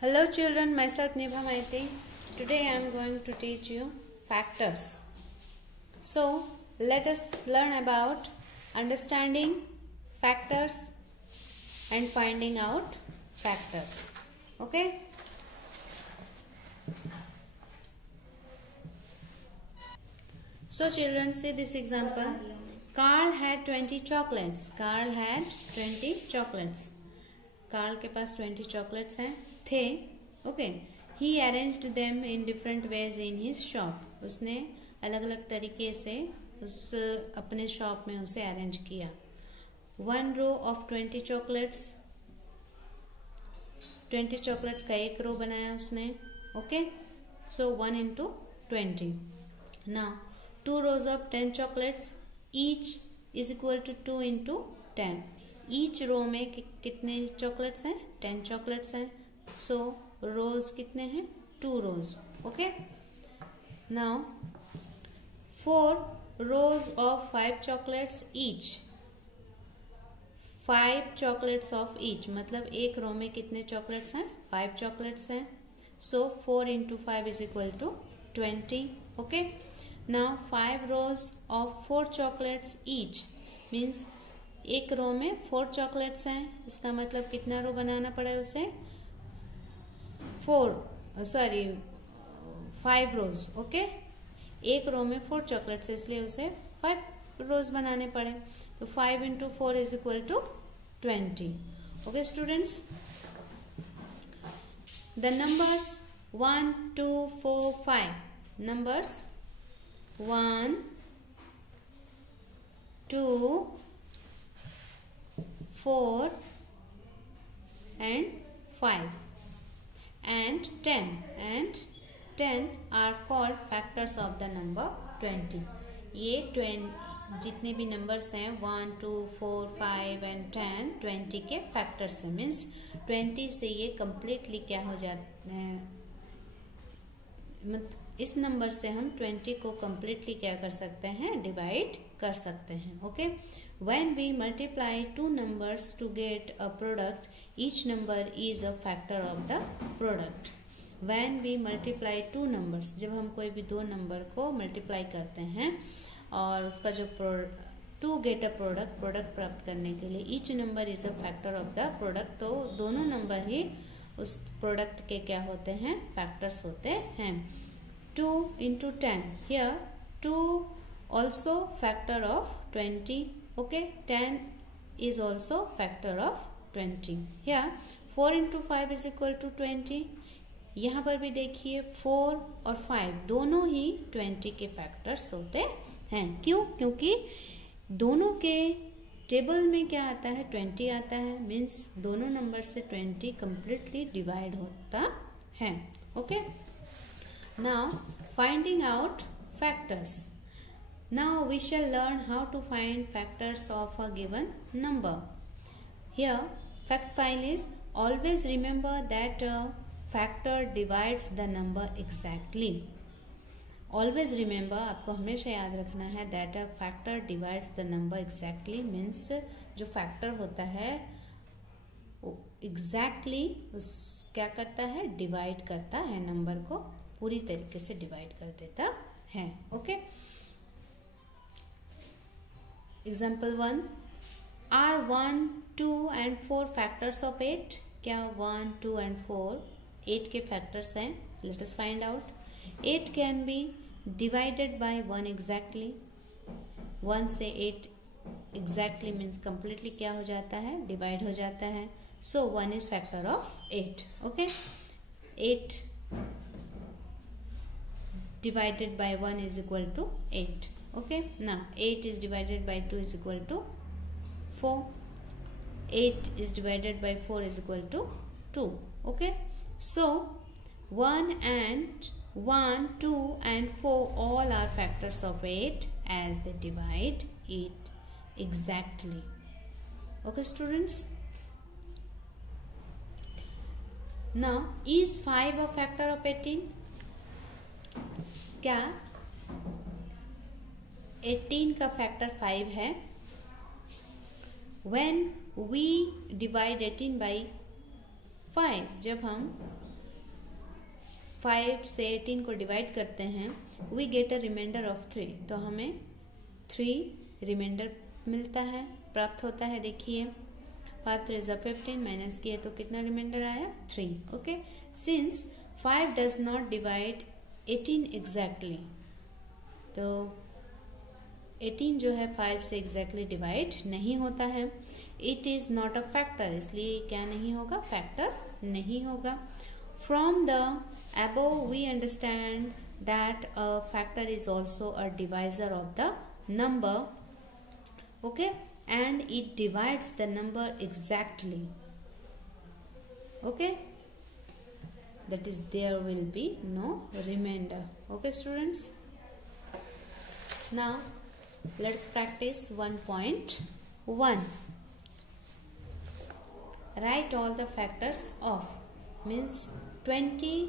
Hello children, myself Nibha Maiti. Today I am going to teach you factors. So let us learn about understanding factors and finding out factors. Okay? So children, see this example. Carl had 20 chocolates. Carl had 20 chocolates. Karl के पास 20 chocolates हैं थे. Okay. He arranged them in different ways in his shop. उसने अलग अलग तरीके से उस अपने शॉप में उसे अरेंज किया. 1 रो ऑफ 20 चॉकलेट्स. 20 चॉकलेट्स का एक रो बनाया उसने. Okay. So 1 into 20. Now 2 rows of 10 chocolates. Each is equal to 2 into 10. Each row में कितने चॉकलेट्स हैं? 10 चॉकलेट्स हैं. सो रोज कितने हैं? 2 रोज. Okay. Now 4 rows of 5 chocolates each. 5 chocolates of each मतलब एक रो में कितने चॉकलेट्स हैं? 5 चॉकलेट्स हैं. सो 4 into 5 is equal to 20. Okay. Now 5 rows of 4 chocolates each means एक रो में 4 चॉकलेट्स हैं. इसका मतलब कितना रो बनाना पड़ा है उसे? 5 रोज. ओके. एक रो में 4 चॉकलेट्स है इसलिए उसे 5 रोज बनाने पड़े. तो 5 into 4 is equal to 20. Okay students. The numbers 1, 2, 4, 5. Numbers 1, 2, 4 and 5 and 10 are called factors of the number 20. ये 20 जितने भी नंबर्स हैं 1, 2, 4, 5 and 10 20 के फैक्टर्स हैं. मीन्स 20 से ये कम्प्लीटली क्या हो जाते हैं, इस नंबर से हम 20 को कम्प्लीटली क्या कर सकते हैं? डिवाइड कर सकते हैं. Okay. When we multiply 2 numbers to get a product, each number is a factor of the product. When we multiply 2 numbers, जब हम कोई भी 2 नंबर को मल्टीप्लाई करते हैं और उसका जो to get a product प्राप्त करने के लिए each number is a factor of the product, तो दोनों नंबर ही उस प्रोडक्ट के क्या होते हैं? फैक्टर्स होते हैं. 2 into 10. Here 2 also factor of 20. Okay, 10 is also factor of 20. Here 4 into 5 is equal to 20. यहाँ पर भी देखिए 4 और 5 दोनों ही 20 के फैक्टर्स होते हैं. क्यों? क्योंकि दोनों के टेबल में क्या आता है? 20 आता है. मीन्स दोनों नंबर से 20 कम्प्लीटली डिवाइड होता है. Okay. Now finding out factors. Now we shall learn how to find factors of a given number. Here fact file is always remember that a factor divides the number exactly. Always remember, आपको हमेशा याद रखना है that a factor divides the number exactly means जो factor होता है exactly क्या करता है? डिवाइड करता है नंबर को, पूरी तरीके से डिवाइड कर देता है. Okay. Example 1. Are 1, 2 and 4 factors of 8? क्या 1, 2 and 4 8 के factors हैं? Let us find out. 8 can be divided by 1 exactly. 1 से 8 exactly means completely क्या हो जाता है? डिवाइड हो जाता है. So 1 is factor of 8. Okay. 8 divided by 1 is equal to 8. Okay. Now 8 is divided by 2 is equal to 4. 8 is divided by 4 is equal to 2. Okay. So 1, 2 and 4 all are factors of 8 as they divide it exactly. Okay students. Now is 5 a factor of 18? क्या 18 का factor 5 है? When we divide 18 by 5, जब हम 5 से 18 को divide करते हैं, we get a remainder of 3, तो हमें 3 रिमाइंडर मिलता है, प्राप्त होता है। देखिए 5 3 = 15, माइनस किए तो कितना रिमाइंडर आया? 3। Okay, since 5 does not divide 18 exactly, तो 18 जो है 5 से एग्जैक्टली डिवाइड नहीं होता है। It is not a factor, इसलिए क्या नहीं होगा? फैक्टर नहीं होगा। From the above we understand that a factor is also a divisor of the number, okay, and it divides the number exactly, okay, that is there will be no remainder. Okay students, now let's practice 1.1. write all the factors of, means 20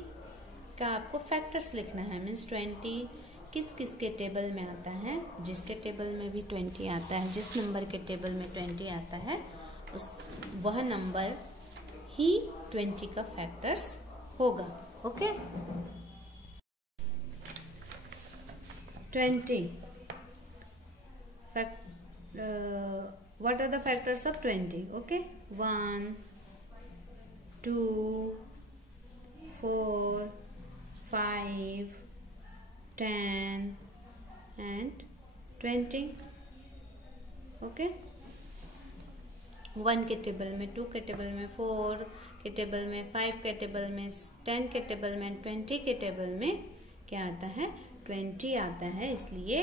का आपको factors लिखना है। Means 20 किस किस के table में आता है? जिसके टेबल में भी 20 आता है, जिस नंबर के टेबल में 20 आता है उस वह नंबर ही 20 का फैक्टर्स होगा। Okay, 20 what are the factors of 20? Okay, 1 2 4 5 10 and 20. Okay, 1 के टेबल में, 2 के टेबल में, 4 के टेबल में, 5 के टेबल में, 10 के टेबल में, 20 के टेबल में क्या आता है? 20 आता है। इसलिए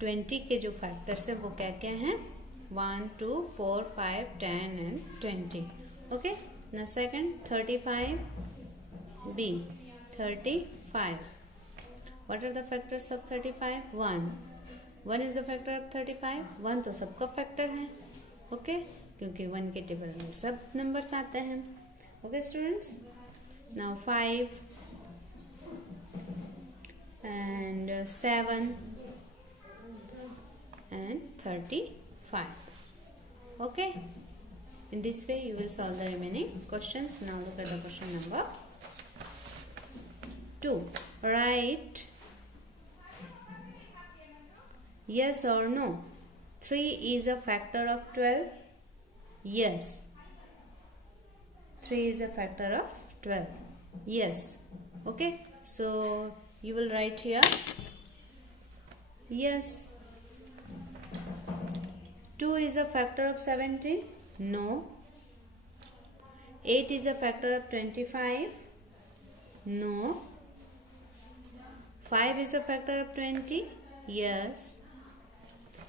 20 के जो फैक्टर्स है वो क्या क्या हैं? 1 2 4 5 10 and 20. Okay, now second 35 B, 35. What are the factors of 35? 1 is the factor of 35. 1 तो सबका फैक्टर है, ओके, क्योंकि 1 के टेबल में सब नंबर्स आते हैं। Okay students, now 5 and 7 and 35. Okay, in this way you will solve the remaining questions. Now look at the question number 2. Write yes or no, 3 is a factor of 12. Yes, 3 is a factor of 12. Yes. Okay, so you will write here yes. 2 is a factor of 17. No. 8 is a factor of 25. No. 5 is a factor of 20. Yes.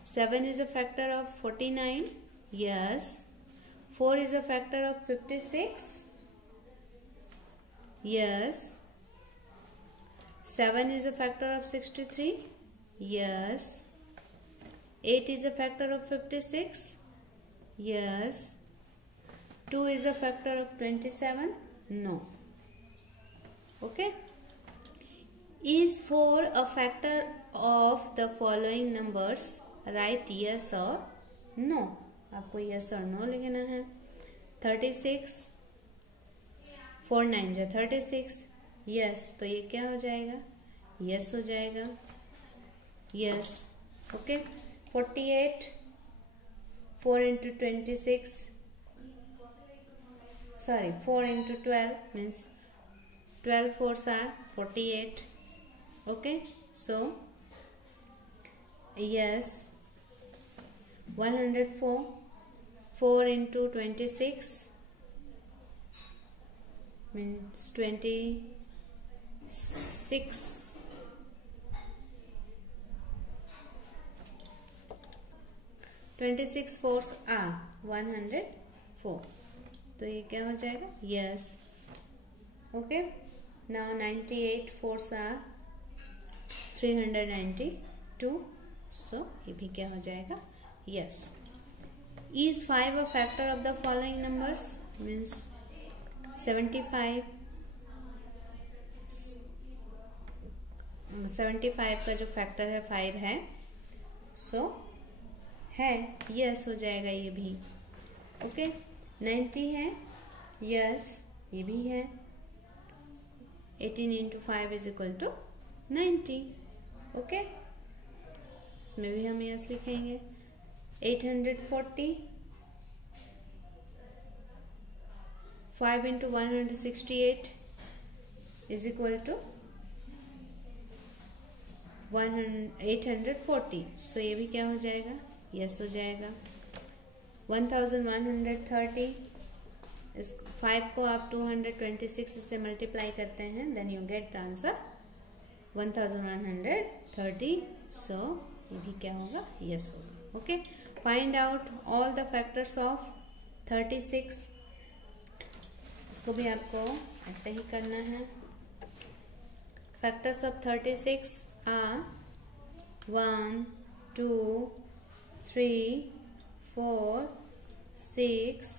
7 is a factor of 49. Yes. 4 is a factor of 56. Yes. 7 is a factor of 63. Yes. 8 is a factor of 56. Yes. 2 is a factor of 27. No. Okay. Is 4 a factor of the following numbers? Write yes or no. आपको yes or no लिखना है। 36, 4 9 जा 36. yes, तो ये क्या हो जाएगा? yes हो जाएगा। yes. Okay, 48, 4 into 26, sorry 4 into 12 means 12 4s are 48. Okay, so yes. 104, 4 into 26 means 26. 26 4s are 104. तो ये क्या हो जाएगा? yes. okay, now 98 4s are 392. so ये भी क्या हो जाएगा? yes. Is 5 a factor of the following numbers? means 75 का जो फैक्टर है 5 है, so है, yes हो जाएगा ये भी। ओके, 90 है, yes ये भी है। 18 into 5 is equal to 90. Okay, इसमें भी हम यस लिखेंगे. 840, 5 into 168 is equal to 840. So ये भी क्या हो जाएगा, यस हो जाएगा. 1130, इस 5 को आप 226 से मल्टीप्लाई करते हैं, then you get the answer 1130. So ये भी क्या होगा, यस होगा. Okay, find out all the factors of 36. इसको भी आपको ऐसे ही करना है. Factors of 36 are 1, 2, 3, 4, 6,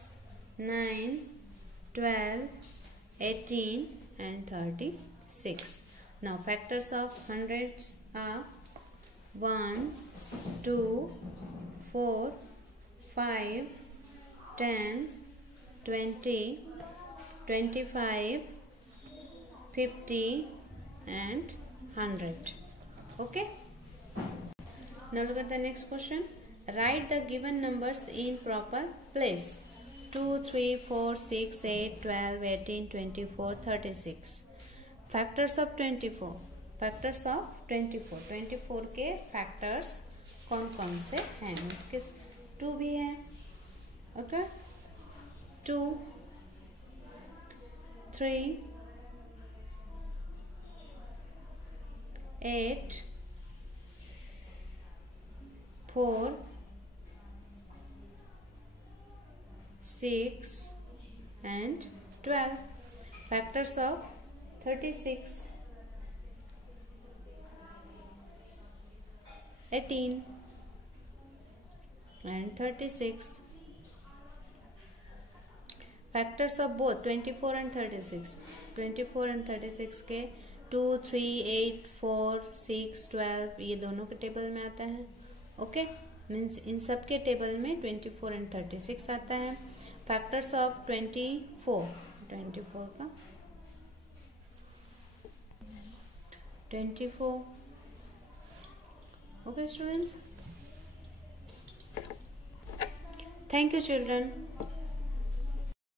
9, 12, 18 and 36. Now factors of hundreds are 1, 2, 4, 5, 10, 20, 25, 50 and 100. Okay, now look at the next question. Write the given numbers in proper place. 2, 3, 4, 6, 8, 12, 18, 24, 36. Factors of 24. Factors of 24. 24 के factors कौन कौन से हैं? इसके 2 भी हैं. Okay, 2, 3, 8, 4, 6 and 12. Factors of 36. 18 and 36. Factors of both 24 and 36. 24 and 36 के 2, 3, 8, 4, 6, 12 ये दोनों के टेबल में आता है. ओके, मीन्स इन सब के टेबल में 24 एंड 36 आता है. फैक्टर्स ऑफ 24 का 24. Okay students, thank you children.